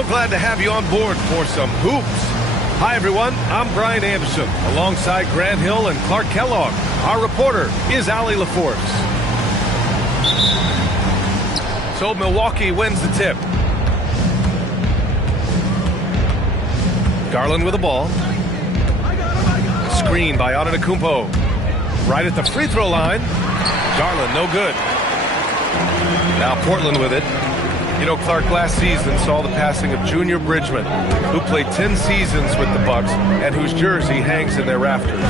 So glad to have you on board for some hoops. Hi, everyone. I'm Brian Anderson, alongside Grant Hill and Clark Kellogg. Our reporter is Allie LaForce. So Milwaukee wins the tip. Garland with the ball. Screen by Antetokounmpo. Right at the free throw line. Garland, no good. Now Portland with it. You know, Clark last season saw the passing of Junior Bridgman, who played 10 seasons with the Bucks and whose jersey hangs in their rafters.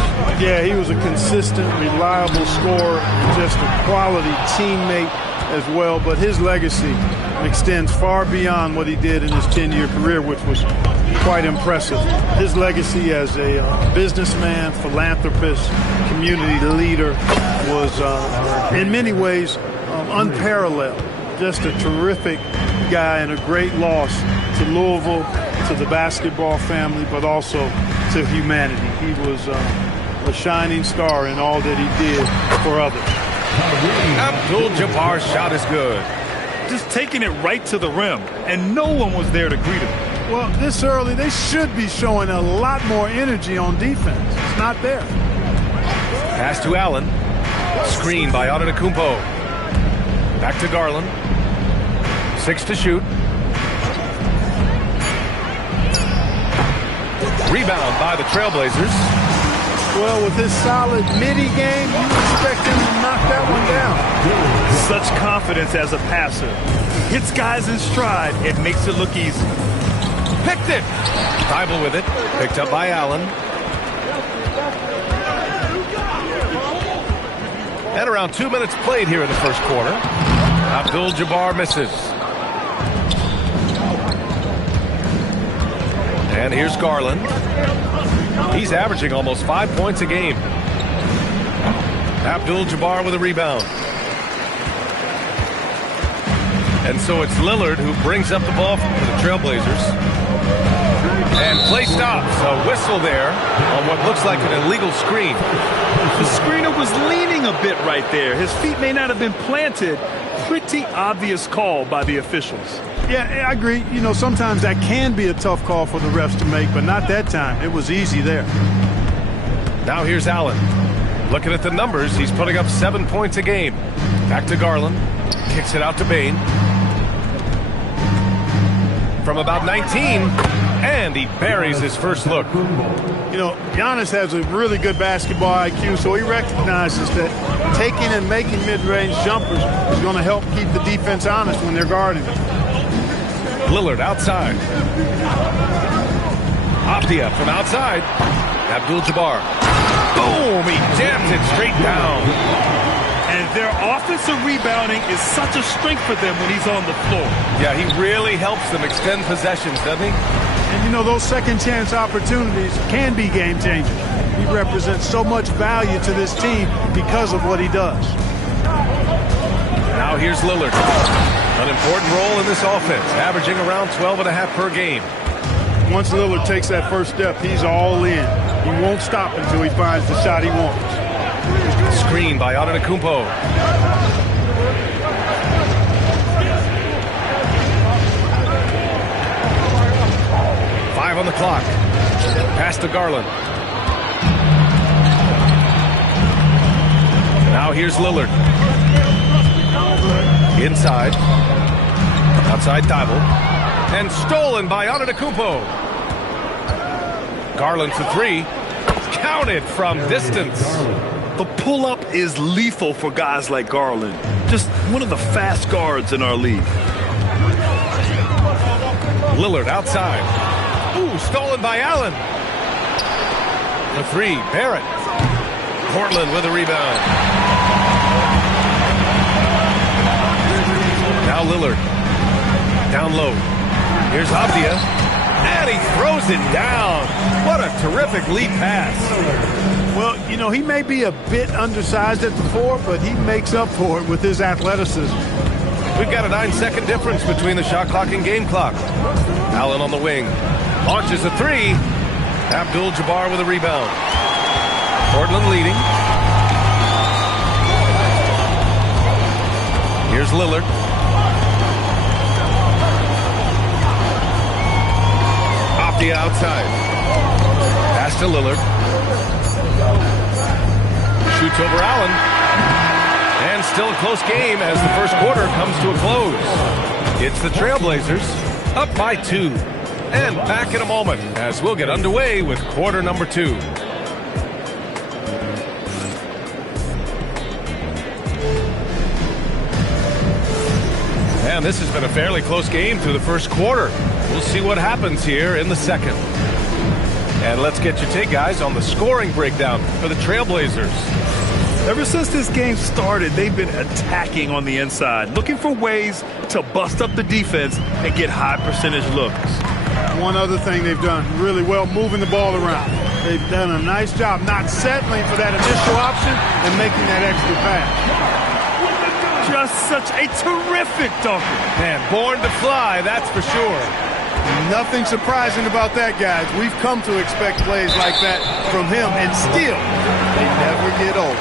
Yeah, he was a consistent, reliable scorer, just a quality teammate as well. But his legacy extends far beyond what he did in his 10-year career, which was quite impressive. His legacy as a businessman, philanthropist, community leader was, in many ways, unparalleled. Just a terrific guy and a great loss to Louisville, to the basketball family, but also to humanity. He was a shining star in all that he did for others. Abdul-Jabbar's shot is good. Just taking it right to the rim, and no one was there to greet him. Well, this early, they should be showing a lot more energy on defense. It's not there. Pass to Allen. Screen by Antetokounmpo. Back to Garland. 6 to shoot. Rebound by the Trailblazers. Well, with his solid midi game, you expect him to knock that one down. Such confidence as a passer. Hits guys in stride. It makes it look easy. Picked it. Thibault with it. Picked up by Allen. And around 2 minutes played here in the first quarter. Abdul-Jabbar misses. And here's Garland. He's averaging almost 5 points a game. Abdul-Jabbar with a rebound. And so it's Lillard who brings up the ball for the Trailblazers. And play stops. A whistle there on what looks like an illegal screen. The screener was leaning a bit right there. His feet may not have been planted. Pretty obvious call by the officials. Yeah, I agree. You know, sometimes that can be a tough call for the refs to make, but not that time. It was easy there. Now here's Allen. Looking at the numbers, he's putting up 7 points a game. Back to Garland. Kicks it out to Bane. From about 19, and he buries his first look. You know, Giannis has a really good basketball IQ, so he recognizes that taking and making mid-range jumpers is going to help keep the defense honest when they're guarding him. Lillard outside. Aptia from outside. Abdul-Jabbar. Boom! He jams it straight down. And their offensive rebounding is such a strength for them when he's on the floor. Yeah, he really helps them extend possessions, doesn't he? And, you know, those second-chance opportunities can be game-changers. He represents so much value to this team because of what he does. Now here's Lillard. An important role in this offense, averaging around 12.5 per game. Once Lillard takes that first step, he's all in. He won't stop until he finds the shot he wants. Screen by Antetokounmpo. Five on the clock. Pass to Garland. Now here's Lillard. Inside. Outside Thibault. And stolen by Antetokounmpo. Garland for three. Counted from distance. The pull-up is lethal for guys like Garland. Just one of the fast guards in our league. Lillard outside. Ooh, stolen by Allen. The three, Barrett. Portland with a rebound. Now Lillard. Down low. Here's Aptia. And he throws it down. What a terrific lead pass. Well, you know, he may be a bit undersized at the four, but he makes up for it with his athleticism. We've got a 9-second difference between the shot clock and game clock. Allen on the wing. Launches a three. Abdul-Jabbar with a rebound. Portland leading. Here's Lillard. the outside. Pass to Lillard. Shoots over Allen. And still a close game as the first quarter comes to a close. It's the Trailblazers up by 2. And back in a moment as we'll get underway with quarter number 2. And this has been a fairly close game through the first quarter. We'll see what happens here in the second. And let's get your take, guys, on the scoring breakdown for the Trailblazers. Ever since this game started, they've been attacking on the inside, looking for ways to bust up the defense and get high percentage looks. One other thing they've done really well, moving the ball around. They've done a nice job not settling for that initial option and making that extra pass. Just such a terrific dunker. Man, born to fly, that's for sure. Nothing surprising about that, guys. We've come to expect plays like that from him, and still, they never get old.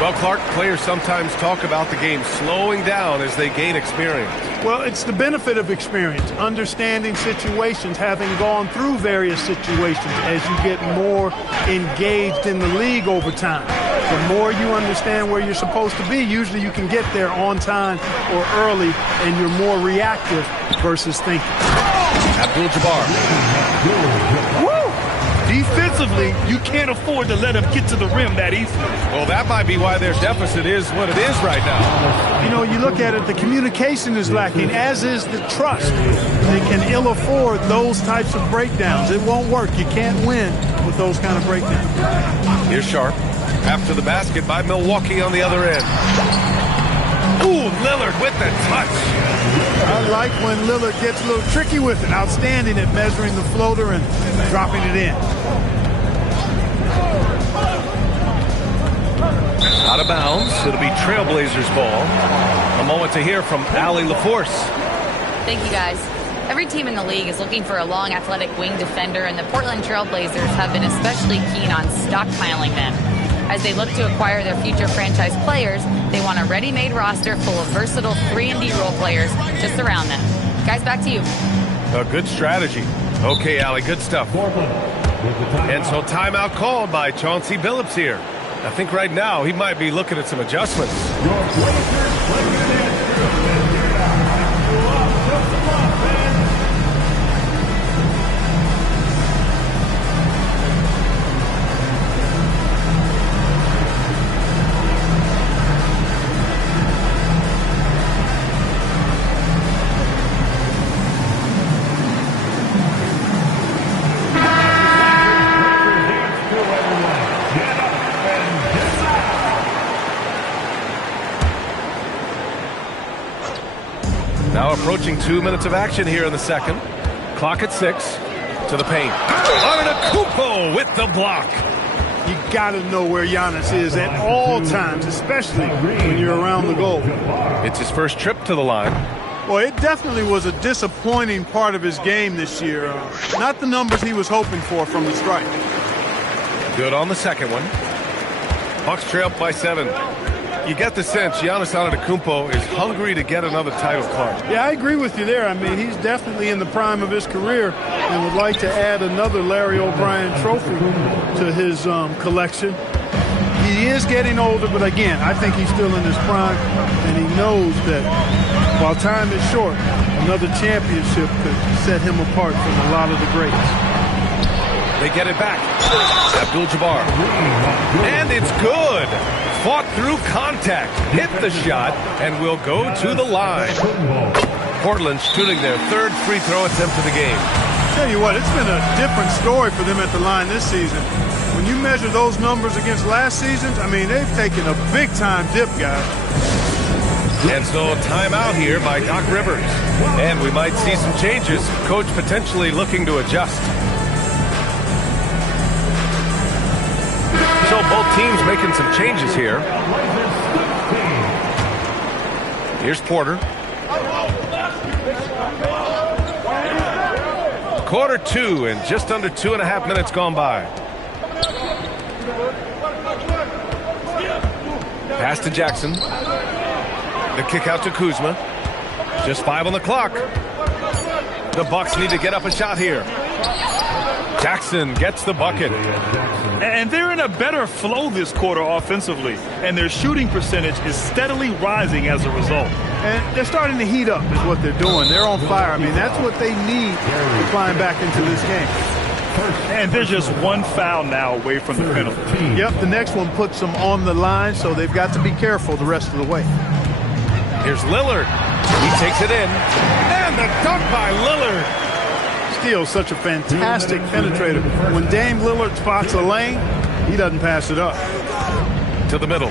Well, Clark, players sometimes talk about the game slowing down as they gain experience. Well, it's the benefit of experience, understanding situations, having gone through various situations as you get more engaged in the league over time. The more you understand where you're supposed to be, usually you can get there on time or early, and you're more reactive versus thinking. Abdul-Jabbar. Woo! Defensively, you can't afford to let him get to the rim that easily. Well, that might be why their deficit is what it is right now. You know, you look at it, the communication is lacking, as is the trust. They can ill afford those types of breakdowns. It won't work. You can't win with those kind of breakdowns. Here's Sharp. After the basket by Milwaukee on the other end. Ooh, Lillard with the touch. I like when Lillard gets a little tricky with it. Outstanding at measuring the floater and dropping it in. Out of bounds. It'll be Trailblazers ball. A moment to hear from Allie LaForce. Thank you, guys. Every team in the league is looking for a long, athletic wing defender, and the Portland Trailblazers have been especially keen on stockpiling them. As they look to acquire their future franchise players, they want a ready-made roster full of versatile 3-and-D role players to surround them. Guys, back to you. A good strategy. Okay, Allie, good stuff. And so timeout called by Chauncey Billups here. I think right now he might be looking at some adjustments. Now approaching 2 minutes of action here in the second. Clock at 6. To the paint. Antetokounmpo with the block. You got to know where Giannis is at all times, especially when you're around the goal. It's his first trip to the line. Well, it definitely was a disappointing part of his game this year. Not the numbers he was hoping for from the strike. Good on the second one. Bucks trail by 7. You get the sense Giannis Antetokounmpo is hungry to get another title, Clark. Yeah, I agree with you there. I mean, he's definitely in the prime of his career and would like to add another Larry O'Brien trophy to his collection. He is getting older, but again, I think he's still in his prime, and he knows that while time is short, another championship could set him apart from a lot of the greats. They get it back. Abdul-Jabbar. And it's good. Fought through contact. Hit the shot and will go to the line. Portland shooting their third free throw attempt of the game. Tell you what, it's been a different story for them at the line this season. When you measure those numbers against last season's, I mean, they've taken a big-time dip, guys. And so timeout here by Doc Rivers. And we might see some changes. Coach potentially looking to adjust. So both teams making some changes here. Here's Porter. Quarter 2 and just under 2.5 minutes gone by. Pass to Jackson. The kick out to Kuzma. Just 5 on the clock. The Bucks need to get up a shot here. Jackson gets the bucket. And they're in a better flow this quarter offensively, and their shooting percentage is steadily rising as a result. And they're starting to heat up is what they're doing. They're on fire. I mean, that's what they need to climb back into this game. And they're just one foul now away from the penalty. Yep, the next one puts them on the line, so they've got to be careful the rest of the way. Here's Lillard. He takes it in. And the dunk by Lillard. Steele's such a fantastic penetrator. When Dame Lillard spots a lane, he doesn't pass it up. To the middle.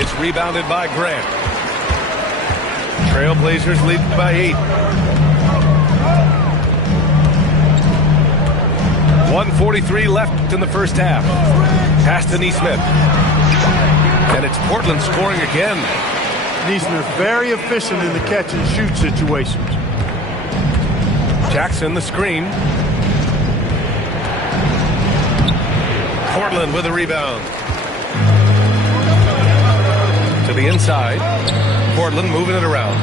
It's rebounded by Grant. Trailblazers lead by 8. 1:43 left in the first half. Pass to Neesmith. And it's Portland scoring again. Neesmith very efficient in the catch and shoot situations. Jackson the screen. Portland with a rebound. To the inside. Portland moving it around.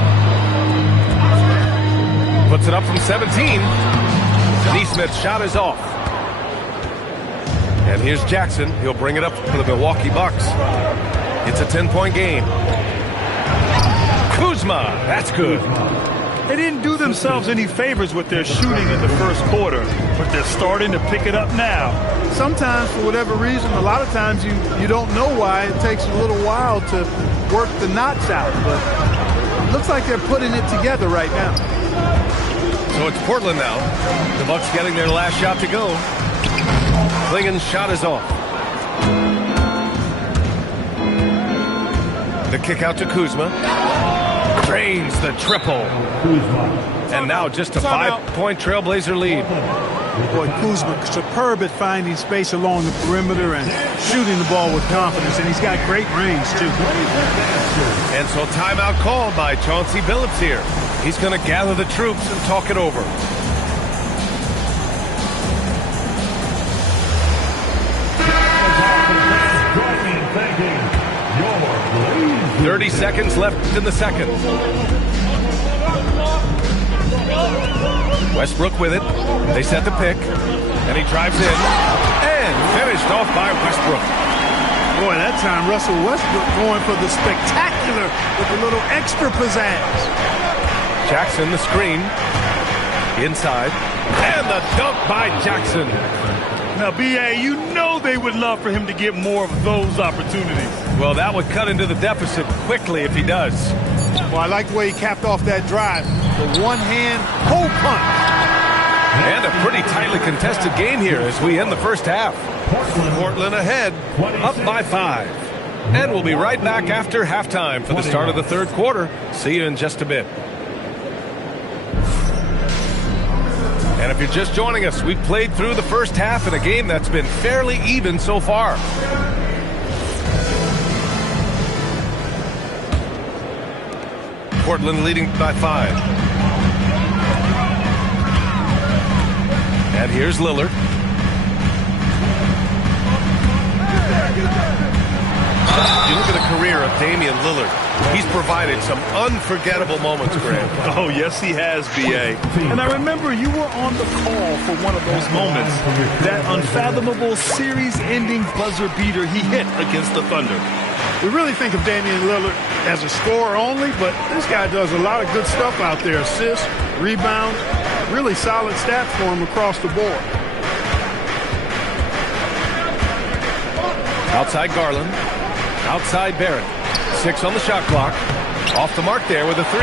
Puts it up from 17. Neesmith's shot is off. And here's Jackson. He'll bring it up for the Milwaukee Bucks. It's a 10-point game. Kuzma, that's good. They didn't do themselves any favors with their shooting in the first quarter, but they're starting to pick it up now. Sometimes, for whatever reason, a lot of times you don't know why. It takes a little while to work the knots out, but it looks like they're putting it together right now. So it's Portland now. The Bucks getting their last shot to go. Klingen's shot is off. The kick out to Kuzma. Drains the triple. And now just a 5-point Trailblazer lead. Boy, Kuzma, superb at finding space along the perimeter and shooting the ball with confidence, and he's got great range, too. And so timeout called by Chauncey Billups here. He's going to gather the troops and talk it over. Your 30 seconds left in the second. Westbrook with it. They set the pick. And he drives in. And finished off by Westbrook. Boy, that time Russell Westbrook going for the spectacular with a little extra pizzazz. Jackson the screen. Inside. And the dunk by Jackson. Now, B.A., you know they would love for him to get more of those opportunities. Well, that would cut into the deficit quickly if he does. Well, I like the way he capped off that drive. The one-hand hole punch. And a pretty tightly contested game here as we end the first half. Portland ahead, up by 5. And we'll be right back after halftime for the start of the third quarter. See you in just a bit. And if you're just joining us, we've played through the first half in a game that's been fairly even so far. Portland leading by 5. And here's Lillard. You look at the career of Damian Lillard. He's provided some unforgettable moments, Grant. Oh, yes, he has, B.A. And I remember you were on the call for one of those moments. That unfathomable series-ending buzzer beater he hit against the Thunder. We really think of Damian Lillard as a scorer only, but this guy does a lot of good stuff out there. Assists, rebounds, really solid stats for him across the board. Outside Garland. Outside Barrett. 6 on the shot clock. Off the mark there with a 3.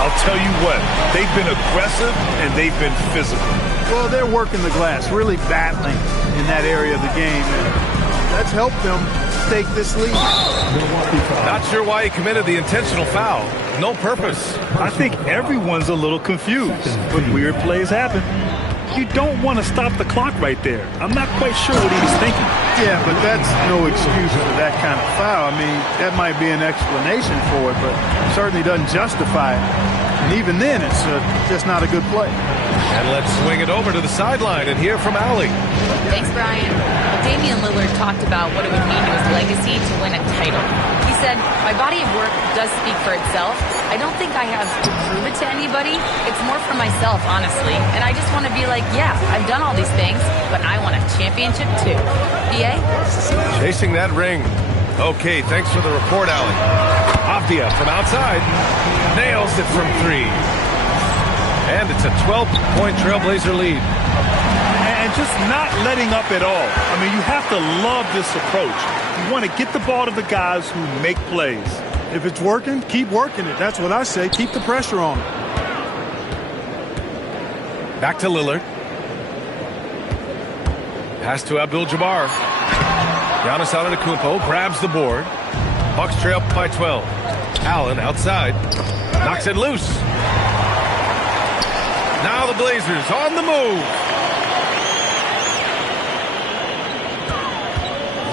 I'll tell you what, they've been aggressive and they've been physical. Well, they're working the glass, really battling in that area of the game. And that's helped them take this lead. Not sure why he committed the intentional foul. No purpose. I think everyone's a little confused, but weird plays happen. You don't want to stop the clock right there. I'm not quite sure what he was thinking. Yeah, but that's no excuse for that kind of foul. I mean, that might be an explanation for it, but certainly doesn't justify it. And even then, it's just not a good play. And let's swing it over to the sideline and hear from Allie. Thanks, Brian. Well, Damian Lillard talked about what it would mean to his legacy to win a title. He said, "My body of work does speak for itself. I don't think I have to prove it to anybody. It's more for myself, honestly. And I just want to be like, yeah, I've done all these things, but I want a championship too." BA? Chasing that ring. Okay, thanks for the report, Allie. Avdia from outside. Nails it from 3. And it's a 12-point Trailblazer lead. And just not letting up at all. I mean, you have to love this approach. You want to get the ball to the guys who make plays. If it's working, keep working it. That's what I say. Keep the pressure on. Back to Lillard. Pass to Abdul-Jabbar. Giannis Antetokounmpo grabs the board. Bucks trail by 12. Allen outside. Knocks it loose. Now the Blazers on the move.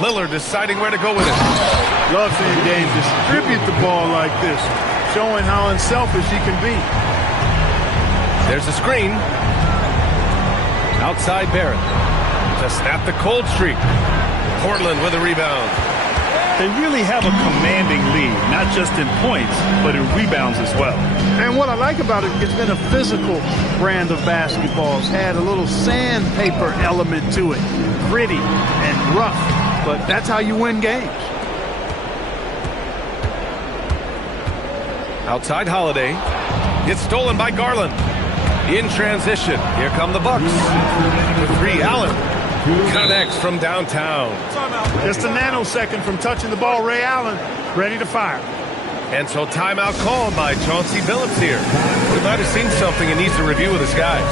Lillard deciding where to go with it. Love seeing Dame distribute the ball like this, showing how unselfish he can be. There's a screen. Outside Barrett to snap the cold streak. Portland with a rebound. They really have a commanding lead, not just in points, but in rebounds as well. And what I like about it, it's been a physical brand of basketball. It's had a little sandpaper element to it, gritty and rough, but that's how you win games. Outside Holiday. Gets stolen by Garland. In transition. Here come the Bucks. The 3, Allen. Connects from downtown. Just a nanosecond from touching the ball, Ray Allen ready to fire. And so timeout called by Chauncey Billups here. We might have seen something and needs to review with his guys.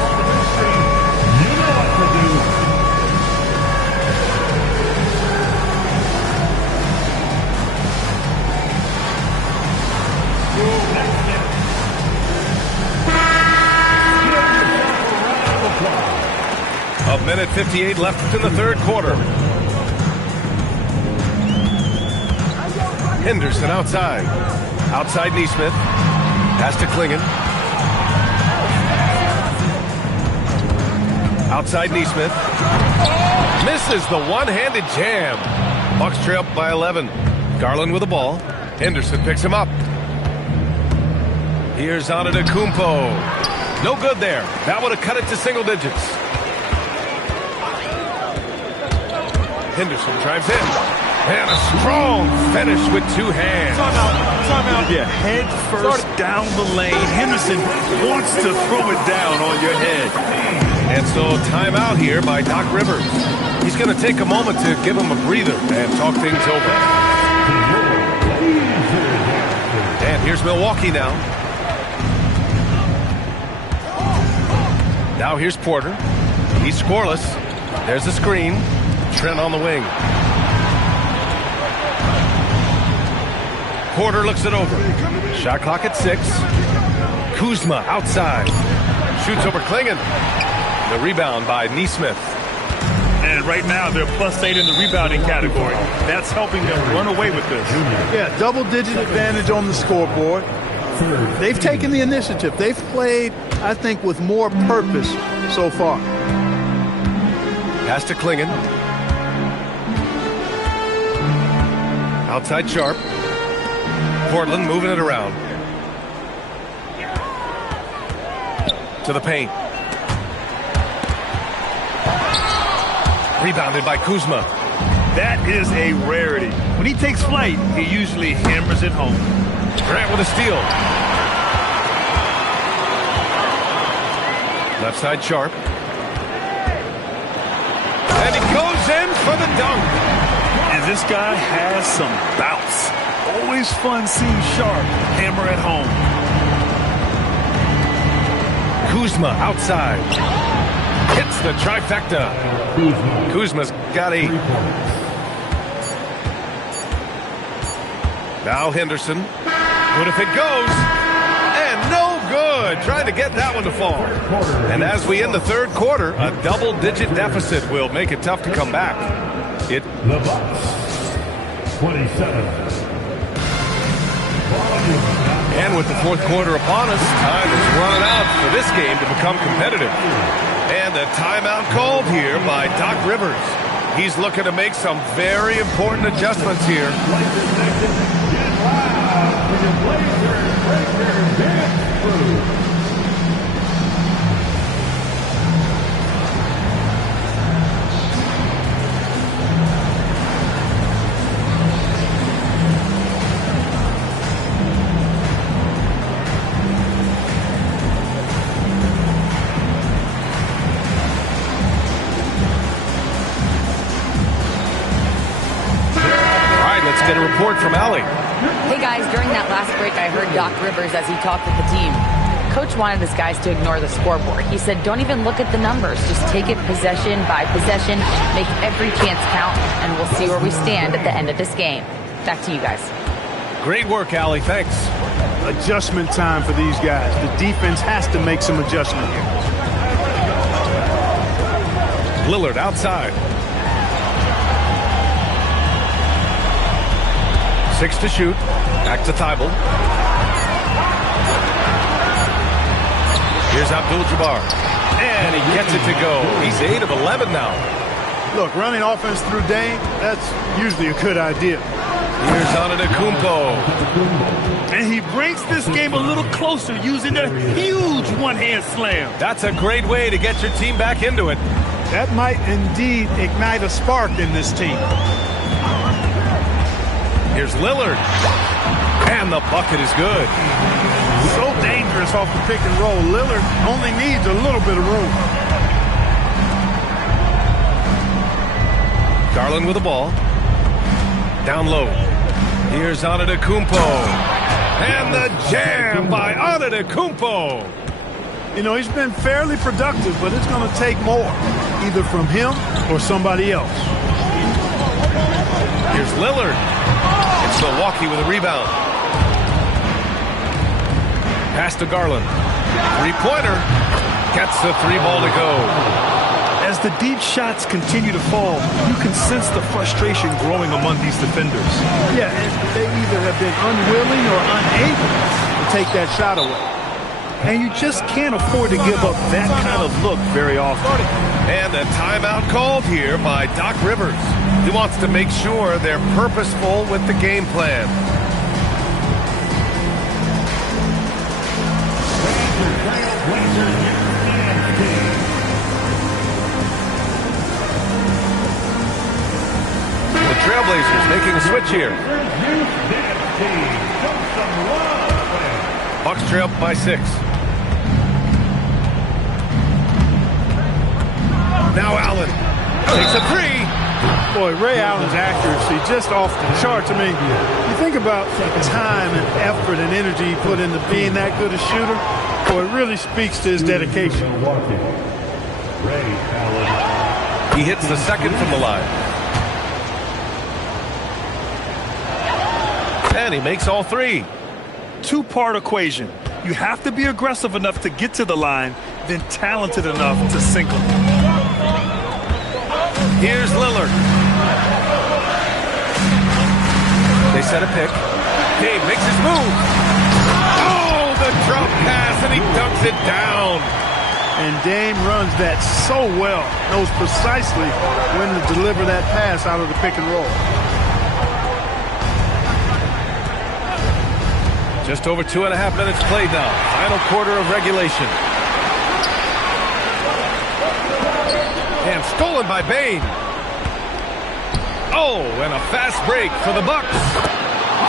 A minute 58 left in the third quarter. Henderson outside. Outside Neesmith. Pass to Klingon. Outside Neesmith. Misses the one-handed jam. Bucks trail by 11. Garland with the ball. Henderson picks him up. Here's Antetokounmpo. No good there. That would have cut it to single digits. Henderson drives in. And a strong finish with 2 hands. Timeout. Yeah, head first down the lane. Henderson wants to throw it down on your head. And so timeout here by Doc Rivers. He's going to take a moment to give him a breather and talk things over. And here's Milwaukee now. Now here's Porter. He's scoreless. There's the screen. Trent on the wing. Porter looks it over. Shot clock at 6. Kuzma outside. Shoots over Klingon. The rebound by Neesmith. And right now they're +8 in the rebounding category. That's helping them run away with this. Yeah, double-digit advantage on the scoreboard. They've taken the initiative. They've played, I think, with more purpose so far. Pass to Klingon. Outside Sharp. Portland moving it around. To the paint. Rebounded by Kuzma. That is a rarity. When he takes flight, he usually hammers it home. Grant with a steal. Left side Sharp. And he goes in for the dunk. And this guy has some bounce. Always fun seeing Sharp hammer at home. Kuzma outside. Hits the trifecta. Kuzma's got 8. Now Henderson. What if it goes? And no good. Trying to get that one to fall. And as we end the third quarter, a double-digit deficit will make it tough to come back. The Bucks, 27. And with the fourth quarter upon us, time is running out for this game to become competitive. And a timeout called here by Doc Rivers. He's looking to make some very important adjustments here. Get a report from Allie. Hey guys, during that last break I heard Doc Rivers as he talked with the team. Coach wanted his guys to ignore the scoreboard. He said don't even look at the numbers, just take it possession by possession, make every chance count, and we'll see where we stand at the end of this game. Back to you guys. Great work, Allie, thanks. Adjustment time for these guys. The defense has to make some adjustment here. Lillard outside. 6 to shoot. Back to Thibault. Here's Abdul-Jabbar. And he gets it to go. He's 8 of 11 now. Look, running offense through Dame, that's usually a good idea. Here's Antetokounmpo. And he brings this game a little closer using a huge one-hand slam. That's a great way to get your team back into it. That might indeed ignite a spark in this team. Here's Lillard. And the bucket is good. So dangerous off the pick and roll. Lillard only needs a little bit of room. Garland with the ball. Down low. Here's Antetokounmpo. And the jam by Antetokounmpo. You know, he's been fairly productive, but it's going to take more, either from him or somebody else. Here's Lillard. It's Milwaukee with a rebound. Pass to Garland. Three-pointer. Gets the 3-ball to go. As the deep shots continue to fall, you can sense the frustration growing among these defenders. Yeah, they either have been unwilling or unable to take that shot away. And you just can't afford to give up that kind of look very often. And a timeout called here by Doc Rivers. He wants to make sure they're purposeful with the game plan. The Trailblazers making a switch here. Bucks trail by 6. Now Allen takes a 3. Boy, Ray Allen's accuracy just off the charts. I mean, you think about time and effort and energy he put into being that good a shooter. Boy, it really speaks to his dedication. He hits the second from the line. And he makes all 3. Two-part equation. You have to be aggressive enough to get to the line, then talented enough to sink them. Here's Lillard. They set a pick. Dave makes his move. Oh, the drop pass, and he dunks it down. And Dame runs that so well. Knows precisely when to deliver that pass out of the pick and roll. Just over 2.5 minutes played now. Final quarter of regulation. And stolen by Bane. Oh, and a fast break for the Bucks.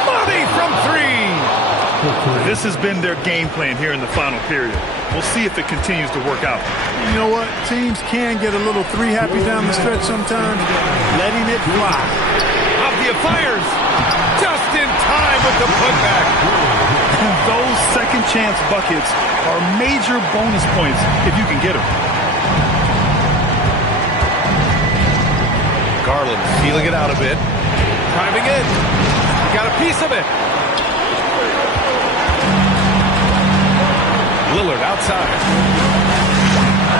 Money from 3. This has been their game plan here in the final period. We'll see if it continues to work out. You know what? Teams can get a little 3-happy down the stretch sometimes. Letting it fly. Avdia fires. Just in time with the putback. Those second chance buckets are major bonus points if you can get them. Garland feeling it out a bit. Driving in. Got a piece of it. Lillard outside.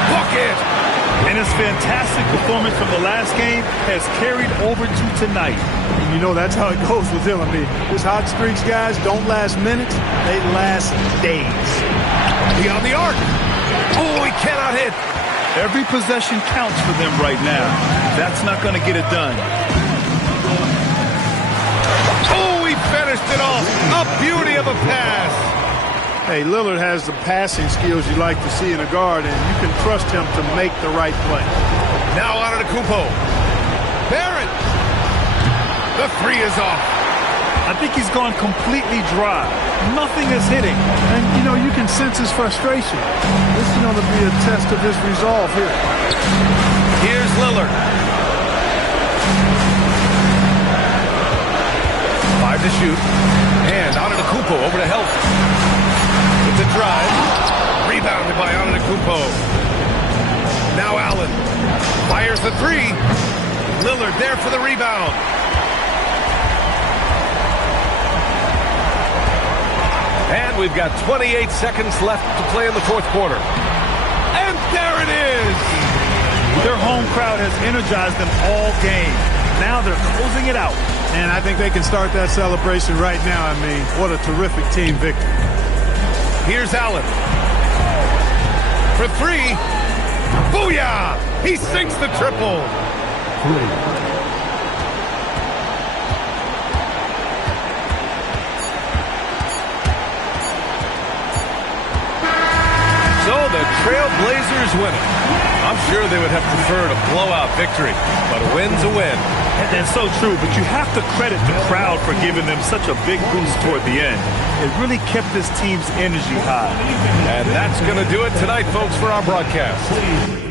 Bucket! And his fantastic performance from the last game has carried over to tonight. And you know that's how it goes with him. I mean, his hot streaks, guys, don't last minutes. They last days. Beyond the arc. Oh, he cannot hit. Every possession counts for them right now. That's not going to get it done. Oh, he finished it off. A beauty of a pass. Hey, Lillard has the passing skills you like to see in a guard, and you can trust him to make the right play. Now out of the Kupo. Barrett. The three is off. I think he's gone completely dry. Nothing is hitting. And, you know, you can sense his frustration. This is going to be a test of his resolve here. Here's Lillard. 5 to shoot. And out of the Kupo over to help. With the drive. Rebounded by Antetokounmpo. Now Allen. Fires the three. Lillard there for the rebound. And we've got 28 seconds left to play in the fourth quarter. And there it is! Their home crowd has energized them all game. Now they're closing it out. And I think they can start that celebration right now. I mean, what a terrific team victory. Here's Allen. For three. Booyah! He sinks the triple. So the Trailblazers win it. I'm sure they would have preferred a blowout victory, but a win's a win. And that's so true, but you have to credit the crowd for giving them such a big boost toward the end. It really kept this team's energy high. And that's going to do it tonight, folks, for our broadcast.